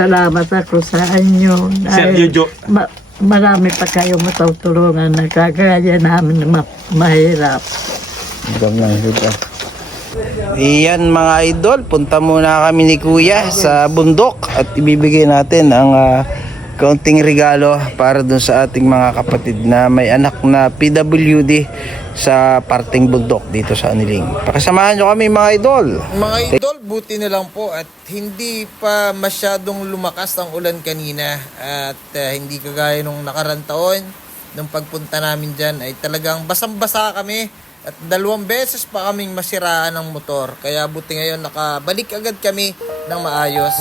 Salamat ako sa inyo. Sir Jojo. Marami pa kayong matutulungan na kagaya namin na mahirap. Iyan mga idol, punta muna kami ni Kuya sa bundok at ibibigay natin ang kaunting regalo para dun sa ating mga kapatid na may anak na PWD sa parting bundok dito sa Aniling. Pakasamahan nyo kami mga idol. Mga idol, buti na lang po at hindi pa masyadong lumakas ang ulan kanina at hindi kagaya nung nakarang taon. Nung pagpunta namin dyan ay talagang basang-basa kami at 2 beses pa kaming masiraan ng motor. Kaya buti ngayon nakabalik agad kami ng maayos.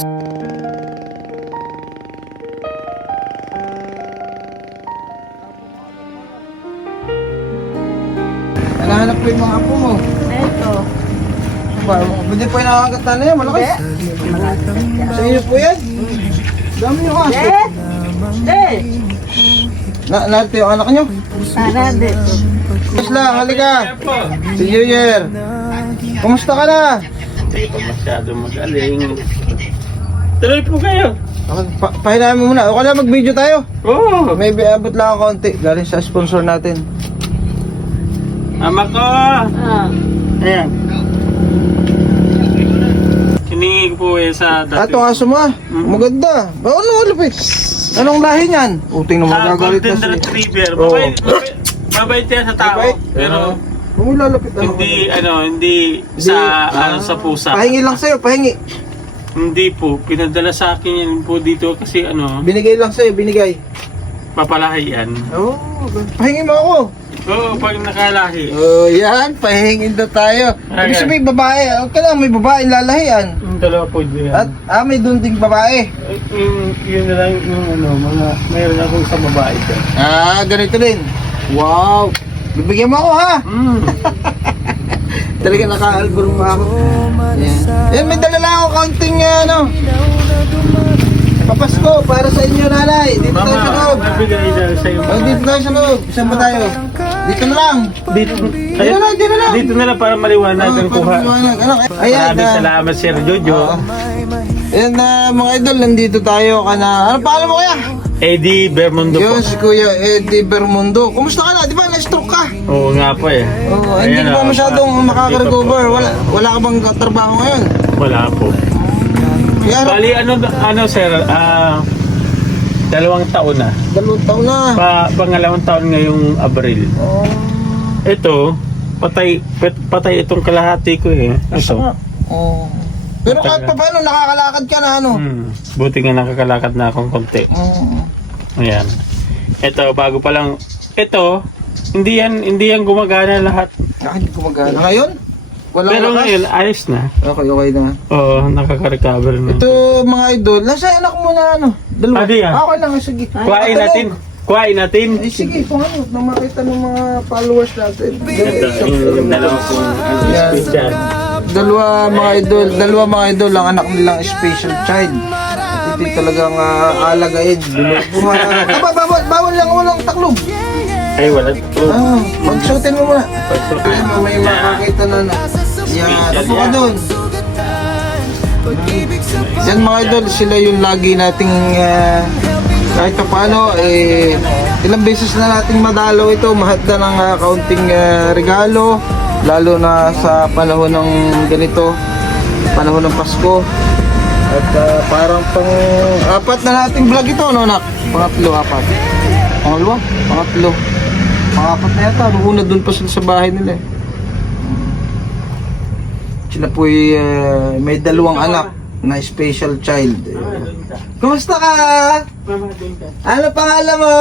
Hinahanap ko yung mga apo mo. Ito. Hindi po yung nakakagatan na yan, malakas. Sa inyo po yan? Dami yung aso. Narito yung anak nyo? Para dito. Yes lang, halika. Si Yeyer. Kumusta ka na? Hindi pa masyado magaling. Tuloy po kayo. Pahinahan mo muna. Okay lang mag-video tayo. Oo. Maybe abot lang ako konti. Galing sa sponsor natin. Ama ko. Ayan. Hiningi ko sa dati. Atong aso mo ah. Maganda. Ano malupit? Anong lahi niyan? Uting naman gagalit na Golden siya. Retriever. Oo. Mabait yan sa tao. Mabait? Pero Lalapit hindi sa pusa. Pahingi lang sa'yo, pahingi. Hindi po. Pinadala sa akin yan po dito kasi Binigay lang sa'yo, binigay. papalahi yan. Oo, pahingi mo ako. Oo, pag nakalahi. Oh, yan, pahingin na tayo. Ibig sabihin, babae, okay lang, may babae lalahian. Yung dalawa po dyan. At may dunding babae. Yun na lang yung mayroon akong sa babae dyan. Ganito din. Wow. Bibigyan mo ako ha. Talaga naka-album pa ako. Yan, may dala lang ako kaunting papasko para sa inyo nanay. Dito tayo sa loob. Nabigay na sa iyo. Dito tayo sa loob. Saan ba tayo? Dito na lang. Dito na lang. Dito na lang para maliwanag ang kuha. Ayan. Maraming salamat, Sir Jojo. Ayan mga idol, nandito tayo ka na. Ano pangalan mo kaya? Eddie Bermundo po. Yun, si Kuya Eddie Bermundo. Kumusta ka na? Di ba na-stroke ka? Oo nga po eh. Hindi ka pa masyadong makaka-recover. Wala ka bang trabaho ngayon? Wala po. Bali, sir, 2 taon na. 2 taon na. Pangalawang taon ngayong Abril. Ito, patay itong kalahati ko eh. Ito. Pero kahit pa paano, nakakalakad ka na Buti nga nakakalakad na akong konti. Ayan. Ito, bago pa lang. Ito, hindi yan gumagana lahat. Hindi gumagana. Ngayon? Walang Pero lakas? ngayon, ayos na. Okay na. Oo, nakaka-recover na. Ito mga idol, nasa anak mo na dalawa. Adi ah. Okay lang, sige. Kuhain natin. Kuhain natin. Sige, kung na makita ng mga followers natin. Ito, yung dalawa kong special. Dalawa mga idol, ang anak nilang special child. At ito talagang alagain. Bawal lang walang taklob. Ay, wala. Magsuotin mo muna. May makakita na yan, ako ka doon. Yan mga idol, sila yung lagi nating kahit pa paano, ilang beses na nating madalo ito, mahadda ng kaunting regalo, lalo na sa panahon ng ganito, panahon ng Pasko. At parang pang-4 na nating vlog ito, no nak? Pangatlo, 4. Pangatlo. Mga 4 na yata, una doon pa sila sa bahay nila eh. Sila po'y may 2 anak na special child. Kumusta ka? Ano pangalan mo?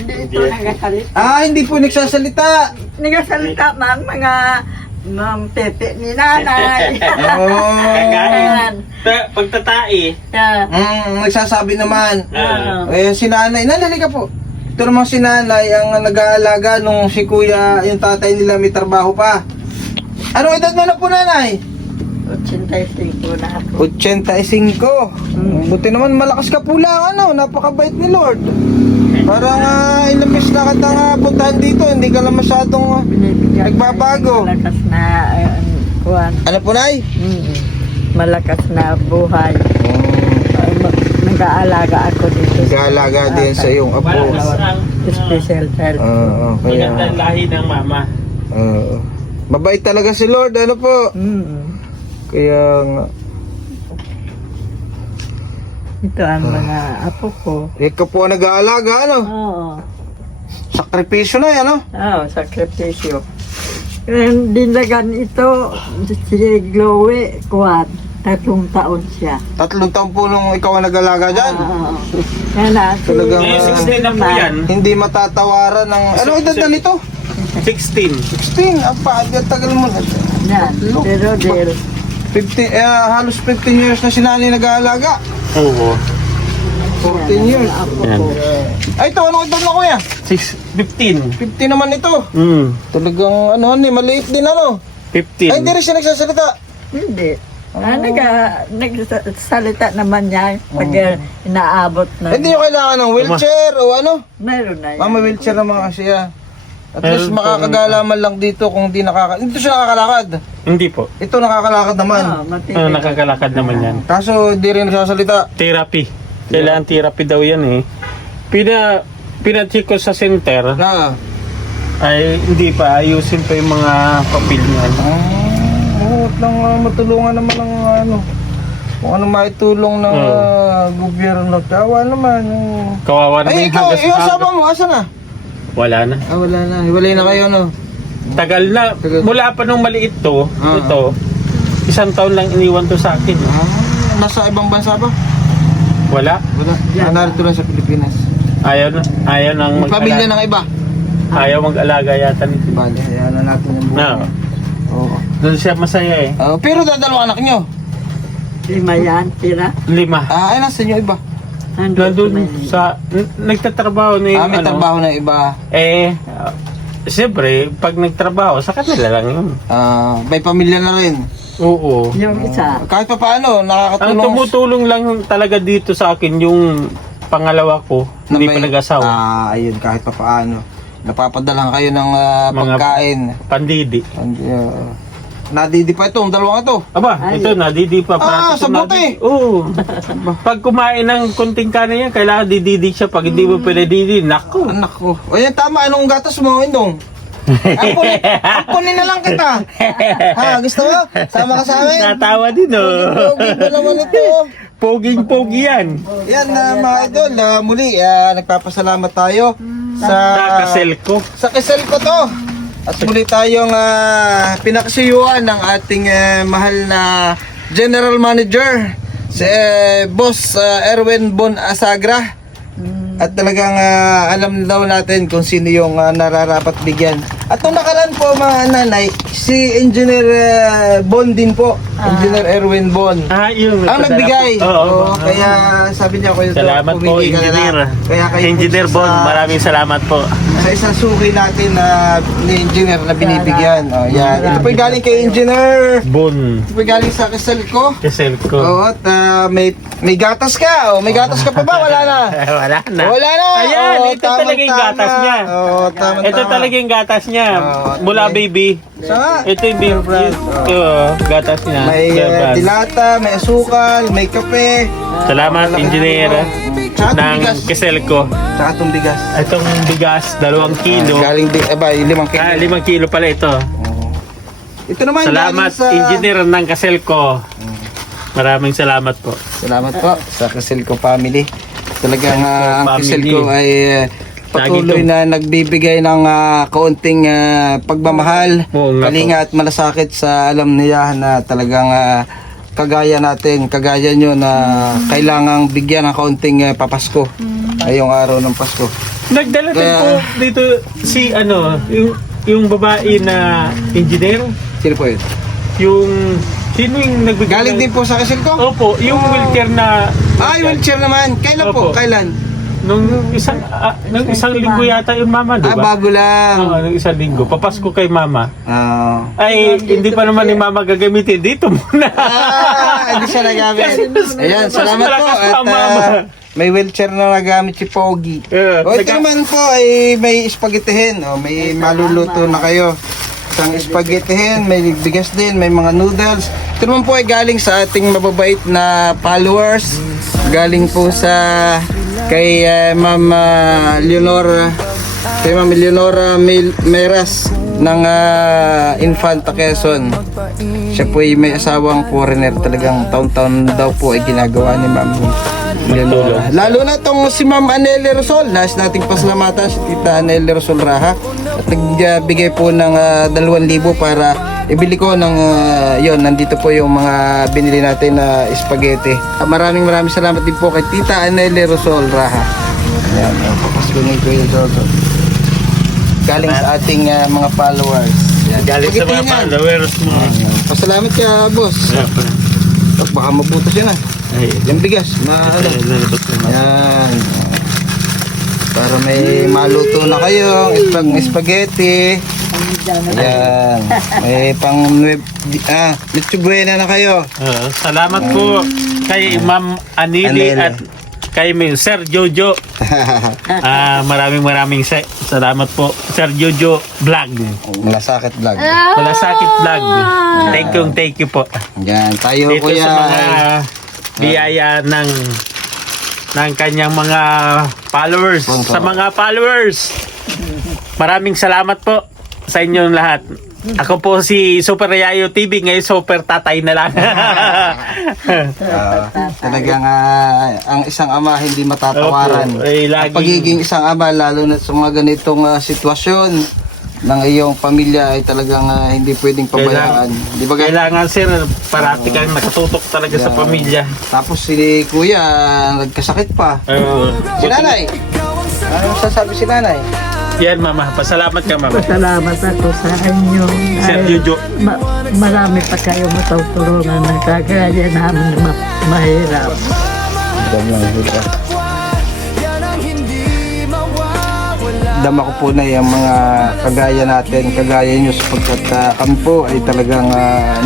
Hindi ito nagasalita. Hindi po nagsasalita. Nagasalita man mga tete ni nanay. Pagtatai. Nagsasabi naman. Si nanay, nanay ka po. Ito naman si nanay ang nag-aalaga nung si kuya, yung tatay nila may trabaho pa. Anong edad mo na po nanay? 85 na ako. 85. Buti naman malakas ka po lang, napakabait ni Lord. Parang ilang beses na katang puntahan dito, hindi ka lang masyadong nagbabago. Lakas na kuwan. Ano po nay? malakas na buhay. Nag-aalaga ako dito. Nag-aalaga din sa iyong apo. Special help. Kaya, Magandang lahi ng mama. mabait talaga si Lord, ano po? Kaya nga, Ito ang mga apo ko. ikaw po ang nag-aalaga, ano? Oo. Sakripisyo na yan, ano? Oo, sakripisyo. Dinagan ito, si Chloe, 3 taon siya. 3 taon po nung ikaw ang nag-aalaga dyan. Oo. Kaya na, Talagang, Eh, 16 na po yan. Hindi matatawaran ng... Ano edad na nito? 16. 16. Ang tagal mo na. Yan, pero dear. 15, halos 15 years na si nanay nag-aalaga. Oo. 14 years. Apo Yan. ko. Ay, ito, anong edad na kuya? 15. 50 naman ito. Talagang, maliit din, ano? 15. Ay, hindi rin siya nagsasalita. Hindi. Nagsalita naman niya pag inaabot na. Hindi nyo kailangan ng wheelchair o ano? Meron na yan. Mama, wheelchair naman kasi yan. At Meron least makakagalaman lang dito kung di Hindi siya nakakalakad. Hindi po. Ito nakakalakad naman. Matindi. Nakakalakad naman yan. Kaso di rin nagsasalita. Therapy. Kailangan therapy daw yan eh. Pina-check ko sa center Na. ay hindi pa. Ayusin pa yung mga papel niyan. Matulungan naman ng ano. Kung ano maitulong ng gobyerno. Kawa naman. Kawawa naman Ay, ikaw, yung asawa mo, asa na? Wala na. Wala na. Hiwalay na kayo, no? Tagal na. Mula pa nung maliit to, ito, 1 taon lang iniwan to sa akin. Nasa ibang bansa ba? Wala. Wala. Narito lang sa Pilipinas. Ayaw nang Pamilya ng iba. Ayaw mag-alaga yata nito. Bale, hayaan na natin yung buhay. No. Oo. Doon siya masaya eh. Pero dadalawang anak nyo. 5 yan, tira. 5. Ay, nasa inyo iba. Nandun sa, nagtatrabaho na yung May trabaho na iba. Siyempre, pag nagtrabaho, sa kanila lang yun. May pamilya na rin. Oo. Yung isa. Kahit pa paano, Ang nakakatulong. tumutulong lang talaga dito sa akin, yung pangalawa ko, hindi pa nag-asawa. Ayun, kahit pa paano. Napapadala kayo ng pagkain. Pandidi. Nadidi pa itong dalawang ito. Aba, ito, nadidi pa. Sa bote. Oo. Pag kumain ng kunting kanin yan, kailangan dididi siya. Pag hindi mo pinadidi, naku. Anak ko. O yan, tama. Anong gatas mo, Indong? Ampunin na lang kita. Gusto mo? Sama ka sa amin? Natawa din, oh. Pogi ba naman ito? Poging-pogi yan. Yan, mga idol. Muli, nagpapasalamat tayo sa Kaselko. Sa Kiselco to. At muli tayong pinakasiyuan ng ating mahal na General Manager, si Boss Erwin Bon Asagra. At talagang alam daw natin kung sino yung nararapat bigyan. At nung nakaraan po mga nanay, si Engineer Bon din po. Engineer Erwin Bon. Yung Ang nagbigay. Oo. Kaya sabi niya ko ito. Salamat po, Engineer. Kaya kayo Engineer po Bon, maraming salamat po. sa isang suki natin na ni Engineer na binibigyan. Yan. Ito po galing kay Engineer. Bon. Ito po galing sa Kiselco. Kaselko. Oo, at may gatas ka. May gatas ka pa ba? Wala na. Wala na. Wala na. Ayan, ito talaga yung gatas niya. Tama. Ito talaga yung gatas niya. Mula baby. Ito yung gatas niya. May Gatas. dilata, may asukal, may kape. Salamat, Engineer Tsaka itong ng bigas. Keselco. Tsaka itong bigas. Itong bigas, 2 kilo. Galing din, 5 kilo. 5 kilo pala ito. Ito naman Salamat, galing sa... Engineer ng Keselco. Maraming salamat po. Salamat po sa Kiselco family. Talagang ang family. Kiselco ay patuloy na nagbibigay ng kaunting pagmamahal, Oo nga kalinga at malasakit sa alam niya na talagang kagaya nyo na kailangang bigyan ng kaunting papasko ngayong araw ng Pasko. Nagdala din po dito si yung babae na engineer. Sino po yun? Sino yung nagbigay? Galing din po sa Kiselco? Opo, yung wheelchair na... Wheelchair naman. Kailan po? Opo. Kailan? Nung isang linggo yata yung mama, di ba? Bago lang. Oo, nung isang linggo. Papasko kay mama. Ah. Ay, hindi pa naman ni mama gagamitin. Dito muna. Hindi siya nagamit. Ayan, Mas salamat po. malakas pa At ang mama. may wheelchair na nagamit si Pogi. Ito naman po ay may spaghettihin. May maluluto na kayo. isang spaghetti hen, may bigas din, may mga noodles. Ito naman po ay galing sa ating mababait na followers. Galing po sa kay Ma'am Leonora, Meras ng Infanta Quezon. Siya po ay may asawang foreigner, talagang taon-taon daw po ay ginagawa ni Ma'am Leonora. Lalo na tong si Ma'am Anely Rosol, nais nating pasalamatan si Tita Anely Rosol Raha at nagbigay po ng 2,000 para ibili ko ng yon. Nandito po yung mga binili natin na spaghetti. Maraming salamat din po kay Tita Anely Rosol Raha. Ayan, papasunin ko yung Jojo. Galing sa ating mga followers. Yan. Galing sa mga followers mo. Pasalamat ka, boss. Baka mabutas yan yung bigas. Yan. Para may maluto na kayo. Spaghetti. Yan. May pang Leche Buena na kayo. Salamat po kay Ma'am Anely at kay Sir Jojo. Maraming salamat po, Sir Jojo Vlog. Malasakit vlog. Malasakit Vlog. Thank you po. Yan, tayo Dito kuya. sa mga biyaya ng kanyang mga followers. Sa mga followers. Maraming salamat po sa inyong lahat. Ako po si Super Yayo TV, ngayon Super Tatay na lang. Talagang ang isang ama hindi matatawaran. Opo, eh, Ang pagiging isang ama, lalo na sa mga ganitong sitwasyon ng iyong pamilya, ay talagang hindi pwedeng pabayaan. Di ba? Kailangan sir, parati kang nakatutok talaga sa pamilya. Tapos si kuya, nagkasakit pa. Si nanay, ano sasabi si nanay? Yan mama, pasalamat ka mama. Salamat ako sa inyo. Sir Jojo. Marami pa kayo matutulungan na kagaya namin na mahirap. Dama ko po na yung mga kagaya natin, kagaya nyo, sapagkat kami po ay talagang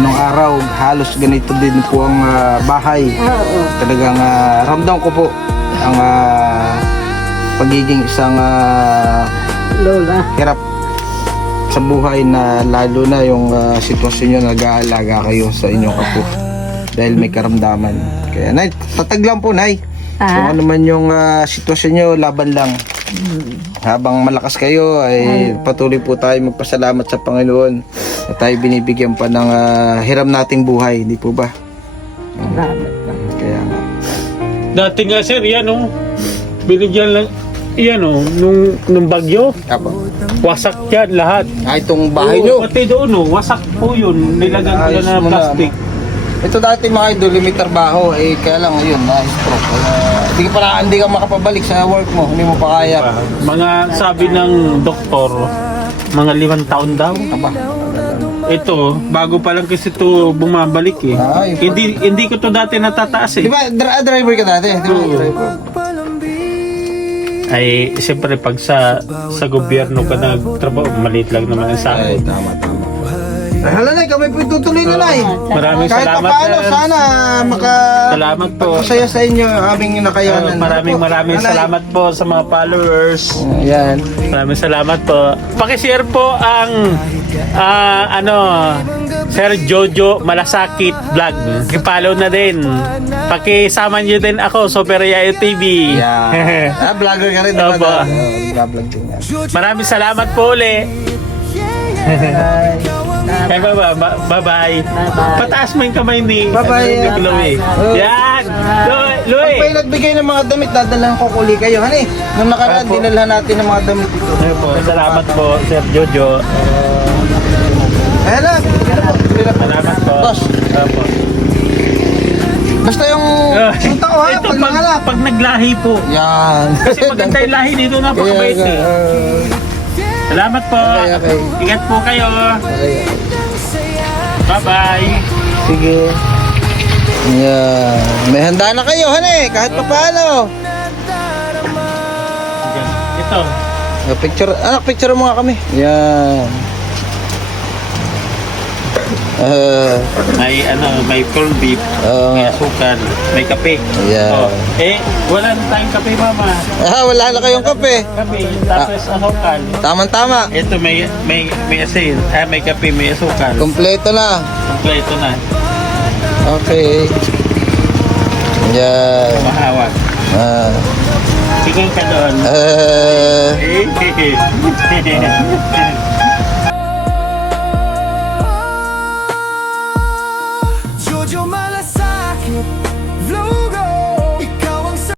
nung araw halos ganito din po ang bahay. Talagang ramdam ko po ang pagiging isang Lola. hirap sa buhay, na lalo na yung sitwasyon nyo, nag-aalaga kayo sa inyong apo dahil may karamdaman. Kaya nay, tatag lang po nay. Kung ano man yung sitwasyon nyo, laban lang. Habang malakas kayo ay patuloy po tayo magpasalamat sa Panginoon na tayo binibigyan pa ng hiram nating buhay, hindi po ba? Salamat. Kaya nga. Dati nga sir, yan o. Binigyan lang, yan o, nung bagyo. Apo. Wasak yan lahat. Itong bahay Oo, nyo. pati doon o, wasak po yun. Nilagan ko Ayos na mo na. plastic. Ito dati mga idol, may trabaho, kaya lang yun, na-stroke. Hindi ka makapabalik sa work mo, hindi mo pa kaya. Mga sabi ng doktor, mga 5 taon daw. Aba. Ito, bago pa lang kasi ito bumabalik eh. Ay, Hindi ko to dati natataas eh. Di ba, driver ka dati? Di ba, Oo. driver? Ay, siyempre pag sa gobyerno ka nagtrabaho, maliit lang naman ang sahod. Tama. Hala na, kami po tutuloy na nay. Maraming Kahit salamat paano, sir. sana Salamat po. Masaya sa inyo aming nakayanan. Maraming salamat po sa mga followers. Yan. Maraming salamat po. Paki-share po ang Sir Jojo Malasakit Vlog. I-follow na din. Pakisama niyo din ako, Super Yayo TV. Yan. Vlogger ka rin. Opo. Vlog din yan. Maraming salamat po uli. Kaya bye-bye. Pataas mo yung kamay ni Chloe. Yan. Chloe. Pag nagbigay ng mga damit, dadalhan ko kuli kayo. Hani, nung nakaraan, Opo. dinalhan natin ng mga damit dito. Salamat po, Sir Jojo. Ayan na. Salamat po. Boss. Opo. Basta yung tao ha, Ito, pag nangalap. pag naglahi po. Yan. Kasi maganda yung lahi dito, napakabait eh. Salamat po. Okay. Ingat po kayo. Bye-bye. Sige. Yan. May handa na kayo, hane, kahit pa paano. Ito. Picture mo nga kami. Yan. May corned beef, Oo may nga. asukal, may kape. Yeah. Wala na tayong kape, mama. Wala na kayong kape. Kape, tapos asukal. Tama-tama. Ito may asin, may kape, may asukal. Kompleto na. Kompleto na. Okay. Yan. Mahawak. Ah. Tingin ka doon.